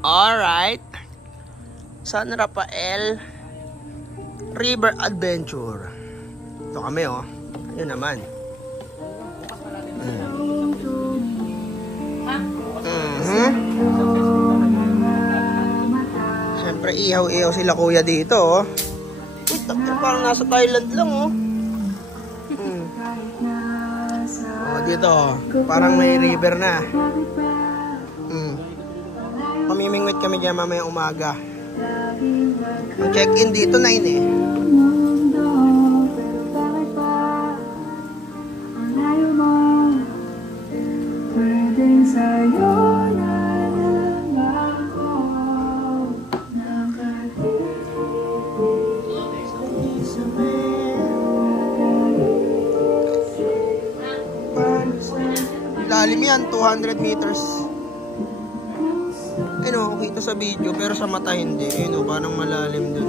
Alright. San Rafael River Adventure. Ito kami oh. Ayun naman. Siyempre ihaw-ihaw sila kuya dito oh. Uy, parang nasa Thailand lang oh. Oh, dito oh. Parang may river na. Pamimingwit kami dyan mamaya umaga. Ang check-in dito 9 eh. Lalim yan, 200 meters. Ano, kita sa video pero sa mata hindi. Ano, parang malalim dun.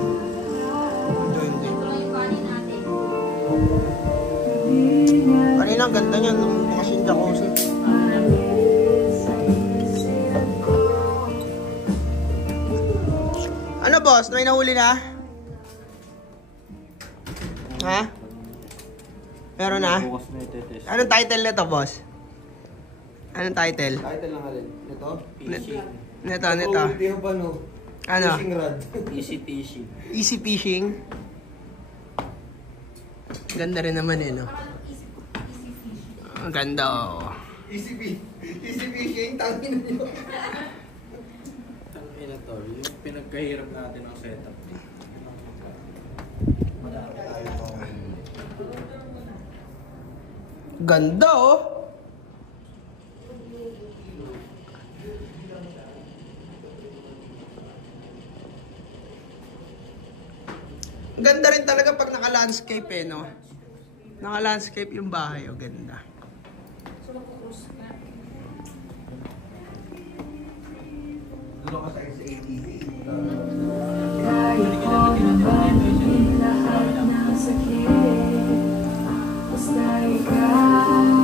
Ito hindi. Kanina ang ganda niyan nung bukas yung jacuzzi. Ano boss? May nahuli na? Ha? Meron na? Anong title nito boss? Anong title? Title lang alin. Ito? Fishing. Nito. Hindi ba no? Ano? Fishing rod. Easy fishing. Easy fishing. Ganda rin naman eh, no? Ang ganda, oh. Easy fishing, tangin nyo. Tangin na to, yung pinagkahirap natin ang setup. Ganda, oh. Ganda rin talaga pag naka-landscape eh, no? Naka-landscape yung bahay, oh, ganda. Doon ka sa SATV. Kahit mo lahat ng sakit, basta ikaw